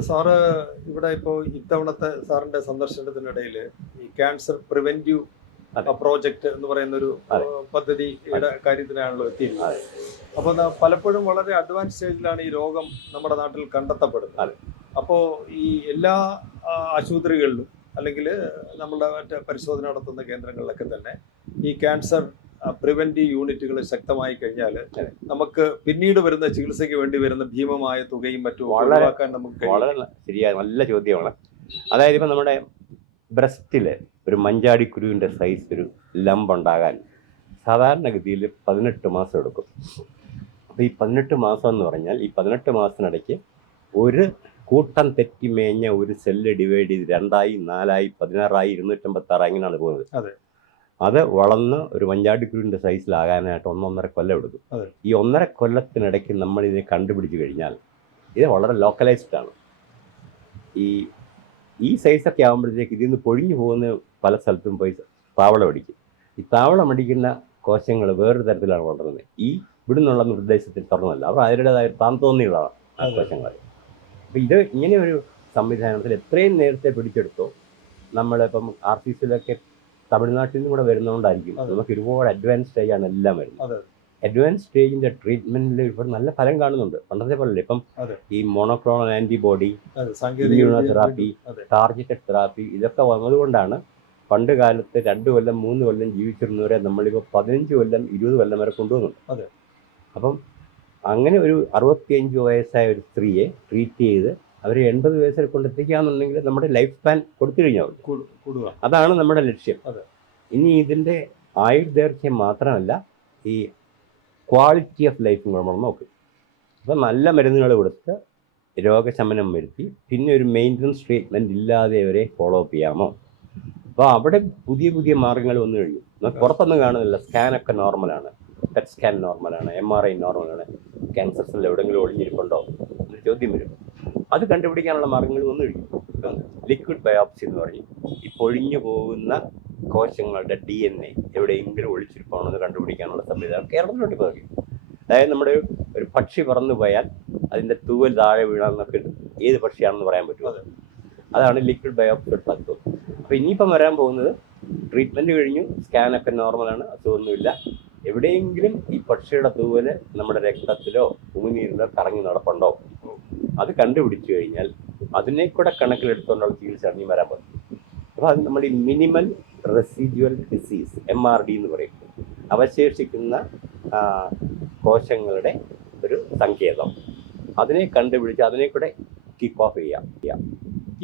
ഇപ്പൊ സാറ് ഇവിടെ ഇപ്പോൾ ഇത്തവണത്തെ സാറിന്റെ സന്ദർശനത്തിനിടയിൽ ഈ ക്യാൻസർ പ്രിവെന്റീവ് അതെ. പ്രോജക്റ്റ് എന്ന് പറയുന്ന ഒരു അതെ. പദ്ധതിയുടെ കാര്യത്തിനാണല്ലോ എത്തിയിരുന്നത്. അപ്പോൾ പലപ്പോഴും വളരെ അഡ്വാൻസ് സ്റ്റേജിലാണ് ഈ രോഗം നമ്മുടെ നാട്ടിൽ കണ്ടെത്തപ്പെടുന്നത്. അതെ. അപ്പോൾ ഈ എല്ലാ ആശുപത്രികളിലും അല്ലെങ്കിൽ നമ്മുടെ മറ്റേ പരിശോധന നടത്തുന്ന കേന്ദ്രങ്ങളിലൊക്കെ തന്നെ ഈ ക്യാൻസർ പ്രിവെന്റീവ് യൂണിറ്റുകൾ ശക്തമായി കഴിഞ്ഞാൽ നമുക്ക് പിന്നീട് വരുന്ന ചികിത്സയ്ക്ക് വേണ്ടി വരുന്ന ഭീമമായ തുകയും മറ്റും ഒഴിവാക്കാൻ നമുക്ക് വളരെ ശരിയായ നല്ല ചോദ്യമാണ്. അതായത് ഇപ്പം നമ്മുടെ ബ്രസ്റ്റില് ഒരു മഞ്ചാടിക്കുരുവിൻ്റെ സൈസ് ഒരു ലംബ് ഉണ്ടാകാൻ സാധാരണഗതിയിൽ 18 മാസം എടുക്കും. അപ്പോൾ ഈ 18 മാസം എന്ന് പറഞ്ഞാൽ ഈ 18 മാസത്തിനിടയ്ക്ക് ഒരു കൂട്ടം തെറ്റി മേഞ്ഞ ഒരു സെല്ല് ഡിവൈഡ് ചെയ്ത് 2ആയി 4ആയി 16ആയി 256 അങ്ങനെയാണ് പോകുന്നത്. അത് വളർന്ന് ഒരു മഞ്ചാടിക്കുരുവിൻ്റെ സൈസിലാകാനായിട്ട് 1.5 കൊല്ലം എടുക്കും. ഈ 1.5 കൊല്ലത്തിനിടയ്ക്ക് നമ്മൾ ഇതിനെ കണ്ടുപിടിച്ച് കഴിഞ്ഞാൽ ഇത് വളരെ ലോക്കലൈസ്ഡ് ആണ്. ഈ സൈസൊക്കെ ആകുമ്പോഴത്തേക്ക് ഇതിൽ നിന്ന് പൊഴിഞ്ഞു പോകുന്ന പല സ്ഥലത്തും പോയി താവളം അടിക്കും. ഈ താവളം അടിക്കുന്ന കോശങ്ങൾ വേറൊരു തരത്തിലാണ് വളർന്നത്. ഇവിടെ നിന്നുള്ള നിർദ്ദേശത്തിൽ തുറന്നല്ല, അവർ അതിൻ്റെതായ താൻ തോന്നിയുള്ളതാണ് ആ കോശങ്ങൾ. അപ്പോൾ ഇത് ഇങ്ങനെ ഒരു സംവിധാനത്തിൽ എത്രയും നേരത്തെ പിടിച്ചെടുത്തോ, നമ്മളിപ്പം RCCയിലൊക്കെ തമിഴ്നാട്ടിൽ നിന്ന് കൂടെ വരുന്നതുകൊണ്ടായിരിക്കും നമുക്ക് ഒരുപാട് അഡ്വാൻസ് സ്റ്റേജാണ് എല്ലാം വരുന്നത്. അഡ്വാൻസ് സ്റ്റേജിന്റെ ട്രീറ്റ്മെന്റിൽ ഇപ്പോൾ നല്ല ഫലം കാണുന്നുണ്ട്. പണ്ടത്തെ പോലെ ഇപ്പം ഈ monoclonal antibody, immunotherapy, targeted therapy ഇതൊക്കെ വന്നതുകൊണ്ടാണ് പണ്ട് കാലത്ത് 2 കൊല്ലം 3 കൊല്ലം ജീവിച്ചിരുന്നവരെ നമ്മളിപ്പോൾ 15 കൊല്ലം 20 കൊല്ലം വരെ കൊണ്ടുവന്നുണ്ട്. അപ്പം അങ്ങനെ ഒരു 65 വയസ്സായ ഒരു സ്ത്രീയെ ട്രീറ്റ് ചെയ്ത് അവരെ 80 വയസ്സിൽ കൊണ്ടെത്തിക്കാന്നുണ്ടെങ്കിൽ നമ്മുടെ ലൈഫ് സ്പാൻ കൊടുത്തു കഴിഞ്ഞാൽ അതാണ് നമ്മുടെ ലക്ഷ്യം. ഇനി ഇതിൻ്റെ ആയുർദൈർഘ്യം മാത്രമല്ല, ഈ ക്വാളിറ്റി ഓഫ് ലൈഫും നമ്മൾ നോക്കും. അപ്പം നല്ല മരുന്നുകൾ കൊടുത്ത് രോഗശമനം വരുത്തി പിന്നെ ഒരു മെയിൻ്റനൻസ് ട്രീറ്റ്മെൻറ്റ് ഇല്ലാതെ അവരെ ഫോളോ അപ്പ് ചെയ്യാമോ? അപ്പോൾ അവിടെ പുതിയ പുതിയ മാർഗ്ഗങ്ങൾ വന്നു കഴിഞ്ഞു. പുറത്തൊന്നും കാണുന്നില്ല. സ്കാനൊക്കെ നോർമലാണ്, PET സ്കാൻ നോർമലാണ്, MRI നോർമലാണ്. ക്യാൻസർ സെൽ എവിടെയെങ്കിലും ഒളിഞ്ഞിരിപ്പുണ്ടോ എന്നൊരു ചോദ്യം വരും. അത് കണ്ടുപിടിക്കാനുള്ള മാർഗ്ഗങ്ങൾ വന്നു കഴിഞ്ഞു. ലിക്വിഡ് ബയോപ്സി എന്ന് പറയും. ഈ പൊഴിഞ്ഞു പോകുന്ന കോശങ്ങളുടെ DNA എവിടെയെങ്കിലും ഒളിച്ചിരിപ്പാണെന്ന് കണ്ടുപിടിക്കാനുള്ള സംവിധാനം കേരളത്തിലോട്ട് പോയി. അതായത് നമ്മുടെ ഒരു പക്ഷി പറന്നു പോയാൽ അതിൻ്റെ തൂവൽ താഴെ വീഴാന്നൊക്കെ ഏത് പക്ഷിയാണെന്ന് പറയാൻ പറ്റുമോ? അതാണ് ലിക്വിഡ് ബയോപ്സിയുടെ തത്വം. അപ്പോൾ ഇനിയിപ്പം വരാൻ പോകുന്നത് ട്രീറ്റ്മെൻറ്റ് കഴിഞ്ഞു, സ്കാനൊക്കെ നോർമലാണ്, അസുഖമൊന്നുമില്ല, എവിടെയെങ്കിലും ഈ പക്ഷിയുടെ തൂവല് നമ്മുടെ രക്തത്തിലോ ഉമിനീരിലോ കറങ്ങി നടപ്പുണ്ടോ അത് കണ്ടുപിടിച്ചു കഴിഞ്ഞാൽ അതിനെ കൂടെ കണക്കിലെടുത്തുകൊണ്ടുള്ള ചികിത്സ ഇനി വരാൻ പോകുന്നത്. അപ്പോൾ അത് നമ്മുടെ ഈ മിനിമൽ റെസിഡ്യുവൽ ഡിസീസ് MRD എന്ന് പറയും. അവശേഷിക്കുന്ന കോശങ്ങളുടെ ഒരു സങ്കേതം, അതിനെ കണ്ടുപിടിച്ച് അതിനെ കൂടെ കീപ്പ് ഓഫ് ചെയ്യാം.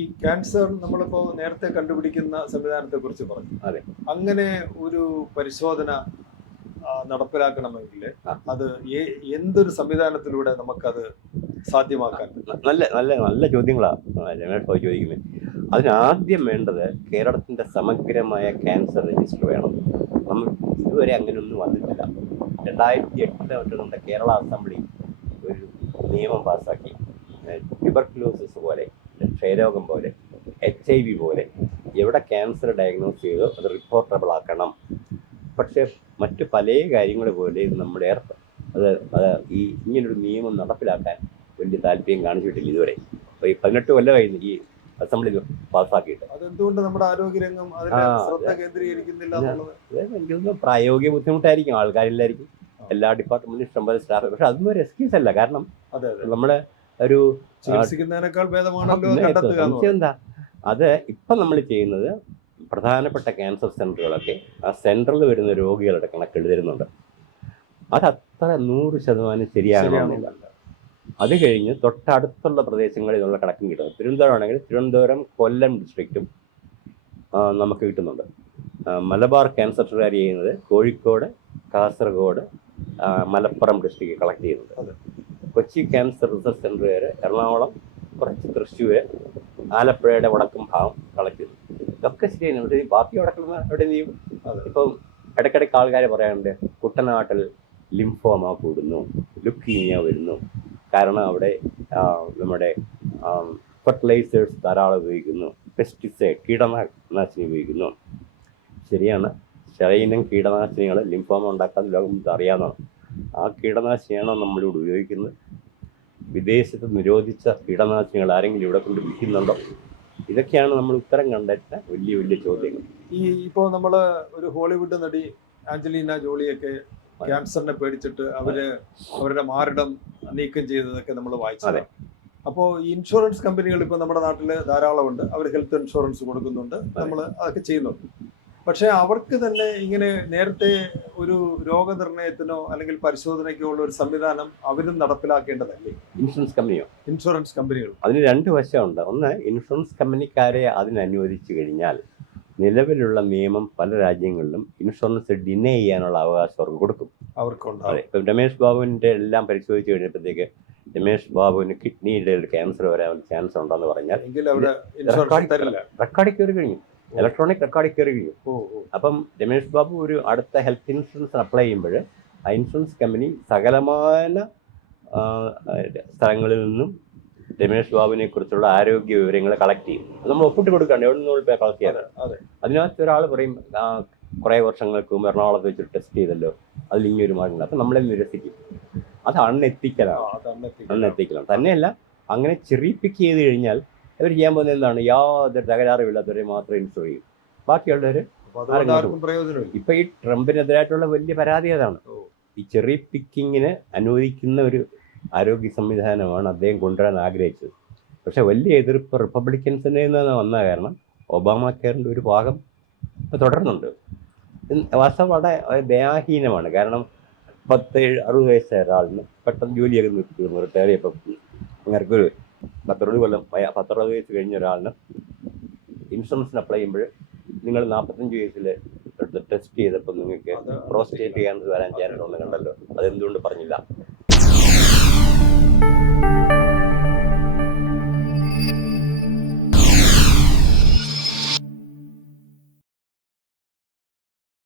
ഈ ക്യാൻസർ നമ്മളിപ്പോൾ നേരത്തെ കണ്ടുപിടിക്കുന്ന സംവിധാനത്തെ കുറിച്ച് പറഞ്ഞു. അങ്ങനെ ഒരു പരിശോധന നടപ്പിലാക്കണമെങ്കിൽ അത് എന്തൊരു സംവിധാനത്തിലൂടെ നമുക്കത് സാധ്യമാക്കാൻ? നല്ല നല്ല നല്ല ചോദ്യങ്ങളാണ് രമേഷ് ചോദിക്കുന്നത്. അതിനാദ്യം വേണ്ടത് കേരളത്തിൻ്റെ സമഗ്രമായ ക്യാൻസർ രജിസ്റ്റർ വേണം. നമ്മൾ ഇതുവരെ അങ്ങനെയൊന്നും വന്നിട്ടില്ല. 2008 നമ്മുടെ കേരള അസംബ്ലി ഒരു നിയമം പാസ്സാക്കി. ട്യൂബർക്കുലോസിസ് പോലെ, ക്ഷയരോഗം പോലെ, HIV പോലെ എവിടെ ക്യാൻസർ ഡയഗ്നോസ് ചെയ്തോ അത് റിപ്പോർട്ടബിൾ ആക്കണം. പക്ഷേ മറ്റു പല കാര്യങ്ങൾ പോലെ നമ്മുടെ ഈ ഇങ്ങനൊരു നിയമം നടപ്പിലാക്കാൻ വലിയ താല്പര്യം കാണിച്ചിട്ടില്ല ഇതുവരെ. അപ്പോൾ ഈ 18 കൊല്ലമായിരുന്നു ഈ അസംബ്ലി പാസ്സാക്കിയിട്ട്. അതെന്തുകൊണ്ട് നമ്മുടെ ആരോഗ്യരംഗം ശ്രദ്ധ കേന്ദ്രീകരിക്കുന്നില്ല എന്നുള്ളത് എനിക്ക് തോന്നുന്നു പ്രായോഗിക ബുദ്ധിമുട്ടായിരിക്കും, ആൾക്കാരില്ലായിരിക്കും. എല്ലാ ഡിപ്പാർട്ട്മെന്റിലും ഇഷ്ടംപോലെ സ്റ്റാഫ്. പക്ഷെ അതൊന്നും ഒരു എക്സ്ക്യൂസ് അല്ല. കാരണം നമ്മള് ഒരു ചികിത്സിക്കുന്നതിനേക്കാൾ ഭേദമാണല്ലോ. എന്താ അത് ഇപ്പം നമ്മൾ ചെയ്യുന്നത്, പ്രധാനപ്പെട്ട ക്യാൻസർ സെൻ്ററുകളൊക്കെ ആ സെൻറ്ററിൽ വരുന്ന രോഗികളുടെ കണക്കെഴുതി തരുന്നുണ്ട്. അതത്ര 100% ശരിയാകണമെന്നില്ല. അത് കഴിഞ്ഞ് തൊട്ടടുത്തുള്ള പ്രദേശങ്ങളിൽ നിന്നുള്ള കണക്കും കിട്ടുന്നു. തിരുവനന്തപുരം ആണെങ്കിൽ തിരുവനന്തപുരം, കൊല്ലം ഡിസ്ട്രിക്റ്റും നമുക്ക് കിട്ടുന്നുണ്ട്. മലബാർ ക്യാൻസർ ട്രയറി ചെയ്യുന്നത് കോഴിക്കോട്, കാസർഗോഡ്, മലപ്പുറം ഡിസ്ട്രിക്റ്റ് കളക്ട് ചെയ്യുന്നുണ്ട്. കൊച്ചി ക്യാൻസർ റിസർച്ച് സെൻ്ററുകാർ എറണാകുളം, കുറച്ച് തൃശ്ശൂർ, ആലപ്പുഴയുടെ വടക്കും ഭാഗം കളക്ട് ചെയ്യുന്നു. ഇതൊക്കെ ശരിയാണ്. പക്ഷേ ബാക്കി വടക്കുന്ന എവിടെ ചെയ്യും? ഇപ്പം ഇടയ്ക്കിടയ്ക്ക് ആൾക്കാർ പറയാറുണ്ട് കുട്ടനാട്ടിൽ ലിംഫോമ കൂടുന്നു, ലുക്കീമിയ വരുന്നു. കാരണം അവിടെ നമ്മുടെ ഫെർട്ടിലൈസേഴ്സ് ധാരാളം ഉപയോഗിക്കുന്നു, പെസ്റ്റിസൈഡ് കീടനാശിനി ഉപയോഗിക്കുന്നു. ശരിയാണ്, ചിലയിനം കീടനാശിനികൾ ലിംഫോമ ഉണ്ടാക്കാൻ ലോകം അറിയാവുന്നതാണ്. ആ കീടനാശിനിയാണോ നമ്മളിവിടെ ഉപയോഗിക്കുന്നത്? വിദേശത്ത് നിരോധിച്ച കീടനാശിനികൾ ആരെങ്കിലും ഇവിടെ കൊണ്ട് വിൽക്കുന്നുണ്ടോ? ഇതൊക്കെയാണ് നമ്മൾ ഉത്തരം കണ്ടെത്തുന്ന വലിയ വലിയ ചോദ്യങ്ങൾ. ഇപ്പോൾ നമ്മൾ ഒരു ഹോളിവുഡ് നടി ആഞ്ചലീന ജോളിയൊക്കെ ക്യാൻസറിനെ പേടിച്ചിട്ട് അവരുടെ മാറിടം നീക്കം ചെയ്തതൊക്കെ നമ്മൾ വായിച്ചത്. അപ്പോൾ ഈ ഇൻഷുറൻസ് കമ്പനികൾ ഇപ്പോൾ നമ്മുടെ നാട്ടിൽ ധാരാളമുണ്ട്. അവർ ഹെൽത്ത് ഇൻഷുറൻസ് കൊടുക്കുന്നുണ്ട്, നമ്മൾ അതൊക്കെ ചെയ്യുന്നുണ്ട്. പക്ഷേ അവർക്ക് തന്നെ ഇങ്ങനെ നേരത്തെ ഒരു രോഗനിർണയത്തിനോ അല്ലെങ്കിൽ പരിശോധനയ്ക്കോ ഉള്ള ഒരു സംവിധാനം അവരും നടപ്പിലാക്കേണ്ടതല്ലേ ഇൻഷുറൻസ് കമ്പനികൾ? അതിന് രണ്ട് വശമുണ്ട്. ഒന്ന്, ഇൻഷുറൻസ് കമ്പനിക്കാരെ അതിന് അനുവദിച്ചു കഴിഞ്ഞാൽ നിലവിലുള്ള നിയമം പല രാജ്യങ്ങളിലും ഇൻഷുറൻസ് ഡിനേ ചെയ്യാനുള്ള അവകാശം അവർക്ക് കൊടുക്കും. അതെ, ഇപ്പം രമേഷ് ബാബുവിൻ്റെ എല്ലാം പരിശോധിച്ച് കഴിഞ്ഞപ്പോഴത്തേക്ക് രമേഷ് ബാബുവിന് കിഡ്നിയുടെ ഒരു ക്യാൻസർ വരാൻ ചാൻസ് ഉണ്ടെന്ന് പറഞ്ഞാൽ റെക്കോർഡിൽ കയറി കഴിഞ്ഞു, ഇലക്ട്രോണിക് റെക്കോർഡിൽ കയറി കഴിഞ്ഞു. അപ്പം രമേഷ് ബാബു ഒരു അടുത്ത ഹെൽത്ത് ഇൻഷുറൻസ് അപ്ലൈ ചെയ്യുമ്പോൾ ആ ഇൻഷുറൻസ് കമ്പനി സകലമായ സ്ഥലങ്ങളിൽ നിന്നും രമേഷ് ബാബുവിനെ കുറിച്ചുള്ള ആരോഗ്യ വിവരങ്ങൾ കളക്ട് ചെയ്യും. നമ്മൾ ഒപ്പിട്ട് കൊടുക്കാണ്ട് എവിടെ നിന്ന് കളക്ട് ചെയ്യാനാണ്. അതിനകത്ത് ഒരാൾ പറയും കുറേ വർഷങ്ങൾക്ക് മുമ്പ് എറണാകുളത്ത് വെച്ചിട്ട് ടെസ്റ്റ് ചെയ്തല്ലോ, അതിൽ ഇങ്ങനൊരു മാറ്റം. അപ്പം നമ്മളെ നിരസിക്കും. അത് അൺഎത്തിക്കലാണ്. തന്നെയല്ല, അങ്ങനെ ചെറി പിക്ക് ചെയ്ത് കഴിഞ്ഞാൽ അവർ ചെയ്യാൻ പോകുന്നത് എന്താണ്? യാതൊരു തകരാറുമില്ലാത്തവരെ മാത്രം ഇൻഷുർ ചെയ്യും, ബാക്കിയുള്ളവർ ഇപ്പൊ ഈ ട്രംപിനെതിരായിട്ടുള്ള വലിയ പരാതി അതാണ്. ഈ ചെറി പിക്കിങ്ങിന് അനുവദിക്കുന്ന ഒരു ആരോഗ്യ സംവിധാനമാണ് അദ്ദേഹം കൊണ്ടുവരാൻ ആഗ്രഹിച്ചത്. പക്ഷെ വലിയ എതിർപ്പ് റിപ്പബ്ലിക്കൻസിൻ്റെ നിന്ന് വന്ന കാരണം ഒബാമ കെയറിൻ്റെ ഒരു ഭാഗം തുടരുന്നുണ്ട്. വാസ്തവം വളരെ ദയാഹീനമാണ്. കാരണം 60 വയസ്സായ ഒരാളിന് പെട്ടെന്ന് ജോലിയൊക്കെ നിർത്തിയിരുന്നു, റിട്ടയർ ചെയ്യപ്പം അങ്ങനൊരു 10 കൊല്ലം 10-60 വയസ്സ് കഴിഞ്ഞ ഒരാളിന് ഇൻഷുറൻസിന് അപ്ലൈ ചെയ്യുമ്പോൾ നിങ്ങൾ 45 വയസ്സിൽ ടെസ്റ്റ് ചെയ്തപ്പോൾ നിങ്ങൾക്ക് പ്രോസ്റ്റേറ്റ് ക്യാൻസർ വരാൻ ചാൻസ് ഉണ്ടെന്ന് കണ്ടല്ലോ, അതെന്തുകൊണ്ട് പറഞ്ഞില്ല?